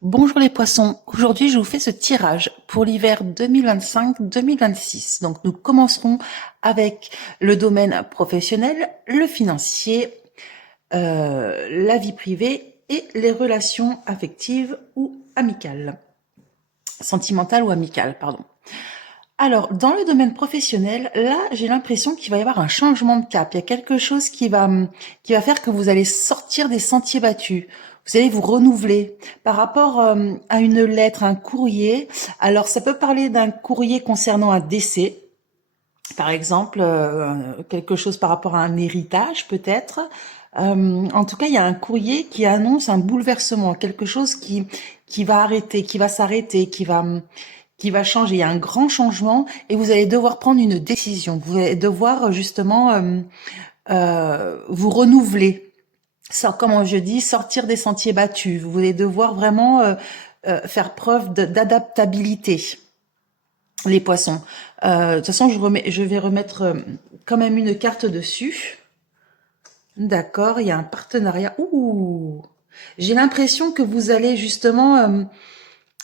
Bonjour les poissons, aujourd'hui je vous fais ce tirage pour l'hiver 2025-2026. Donc nous commencerons avec le domaine professionnel, le financier, la vie privée et les relations affectives ou amicales. Sentimentales ou amicales, pardon. Alors, dans le domaine professionnel, là, j'ai l'impression qu'il va y avoir un changement de cap. Il y a quelque chose qui va faire que vous allez sortir des sentiers battus. Vous allez vous renouveler par rapport à une lettre, un courrier. Alors, ça peut parler d'un courrier concernant un décès, par exemple, quelque chose par rapport à un héritage, peut-être. En tout cas, il y a un courrier qui annonce un bouleversement, quelque chose qui va arrêter, qui va s'arrêter, qui va changer. Il y a un grand changement et vous allez devoir prendre une décision. Vous allez devoir justement vous renouveler. Ça, comment je dis, sortir des sentiers battus. Vous allez devoir vraiment faire preuve d'adaptabilité. Les poissons. De toute façon, je vais remettre quand même une carte dessus. D'accord, il y a un partenariat. Ouh, j'ai l'impression que vous allez justement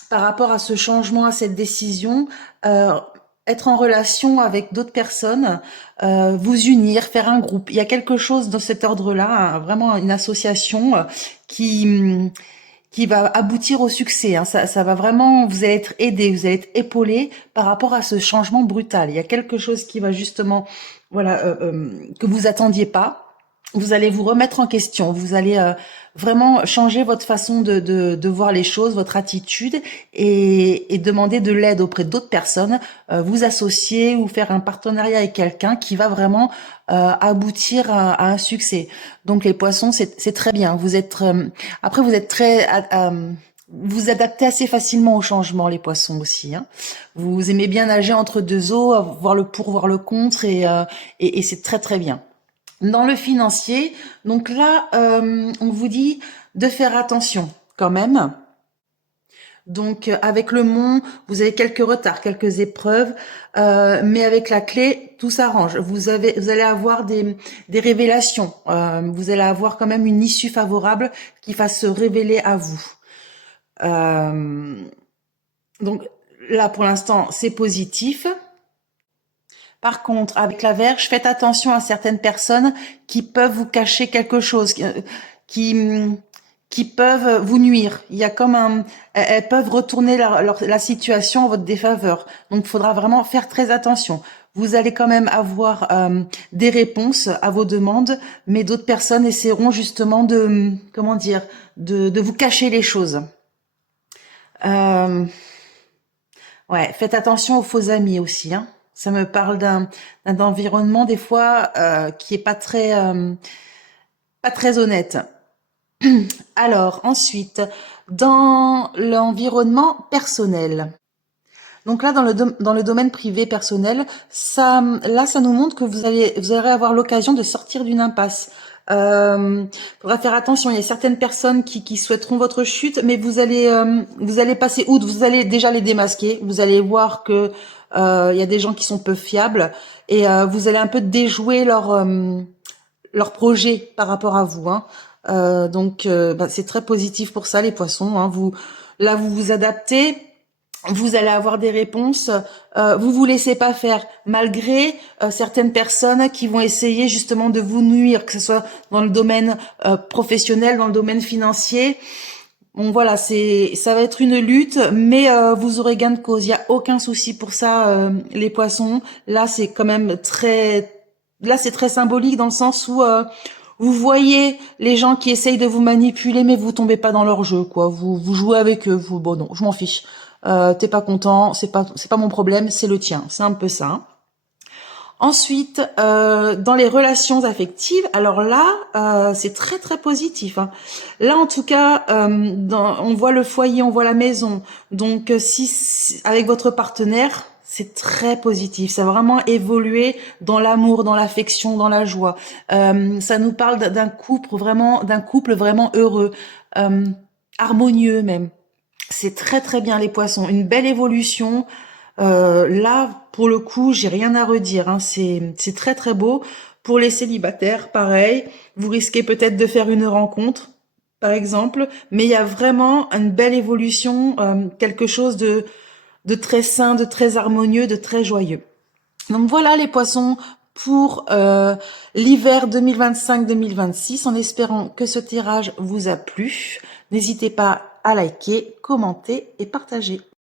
par rapport à ce changement, à cette décision, euh, être en relation avec d'autres personnes, vous unir, faire un groupe. Il y a quelque chose dans cet ordre-là, vraiment une association qui qui va aboutir au succès. Hein. Ça va vraiment, vous allez être aidé, vous allez être épaulé par rapport à ce changement brutal. Il y a quelque chose qui va justement, voilà, que vous attendiez pas. Vous allez vous remettre en question, vous allez vraiment changer votre façon de voir les choses, votre attitude et demander de l'aide auprès d'autres personnes, vous associer ou faire un partenariat avec quelqu'un qui va vraiment aboutir à un succès. Donc les poissons, c'est très bien. Vous êtes après vous êtes très vous adaptez assez facilement au changement, les poissons aussi. Hein. Vous aimez bien nager entre deux eaux, voir le pour, voir le contre, et c'est très très bien. Dans le financier, donc là, on vous dit de faire attention quand même. Donc avec le mont, vous avez quelques retards, quelques épreuves, mais avec la clé, tout s'arrange. Vous allez avoir des révélations. Vous allez avoir quand même une issue favorable qui va se révéler à vous. Euh, donc là, pour l'instant, c'est positif. Par contre, avec la Vierge, faites attention à certaines personnes qui peuvent vous cacher quelque chose, qui, qui peuvent vous nuire. Il y a comme elles peuvent retourner la situation en votre défaveur. Donc, il faudra vraiment faire très attention. Vous allez quand même avoir des réponses à vos demandes, mais d'autres personnes essaieront justement comment dire, de vous cacher les choses. Euh, Ouais, faites attention aux faux amis aussi, hein. Ça me parle d'un environnement des fois qui est pas très honnête. Alors ensuite, dans l'environnement personnel. Donc là, dans le domaine privé personnel, ça nous montre que vous allez avoir l'occasion de sortir d'une impasse. Faudra faire attention. Il y a certaines personnes qui souhaiteront votre chute, mais vous allez passer outre. Vous allez déjà les démasquer. Vous allez voir que il y a des gens qui sont peu fiables et vous allez un peu déjouer leur projet par rapport à vous. Hein. Donc, c'est très positif pour ça, les poissons. Hein. Vous vous adaptez. Vous allez avoir des réponses. Vous vous laissez pas faire, malgré certaines personnes qui vont essayer justement de vous nuire, que ce soit dans le domaine professionnel, dans le domaine financier. Bon voilà, ça va être une lutte, mais vous aurez gain de cause. Il y a aucun souci pour ça, les poissons. Là, c'est quand même là c'est très symbolique dans le sens où vous voyez les gens qui essayent de vous manipuler, mais vous tombez pas dans leur jeu, quoi. Vous jouez avec eux. Bon non, je m'en fiche. T'es pas content, c'est pas mon problème, c'est le tien. C'est un peu ça. Ensuite, dans les relations affectives, alors là, c'est très très positif. Hein. Là, en tout cas, on voit le foyer, on voit la maison. Donc, si avec votre partenaire, c'est très positif. Ça va vraiment évoluer dans l'amour, dans l'affection, dans la joie. Ça nous parle d'un couple vraiment heureux, euh, harmonieux même. C'est très très bien les poissons, une belle évolution. Là, pour le coup, j'ai rien à redire. Hein. C'est très très beau. Pour les célibataires, pareil. Vous risquez peut-être de faire une rencontre par exemple, mais il y a vraiment une belle évolution, quelque chose de très sain, de très harmonieux, de très joyeux. Donc voilà les poissons pour l'hiver 2025-2026, en espérant que ce tirage vous a plu. N'hésitez pas à liker, commenter et partager.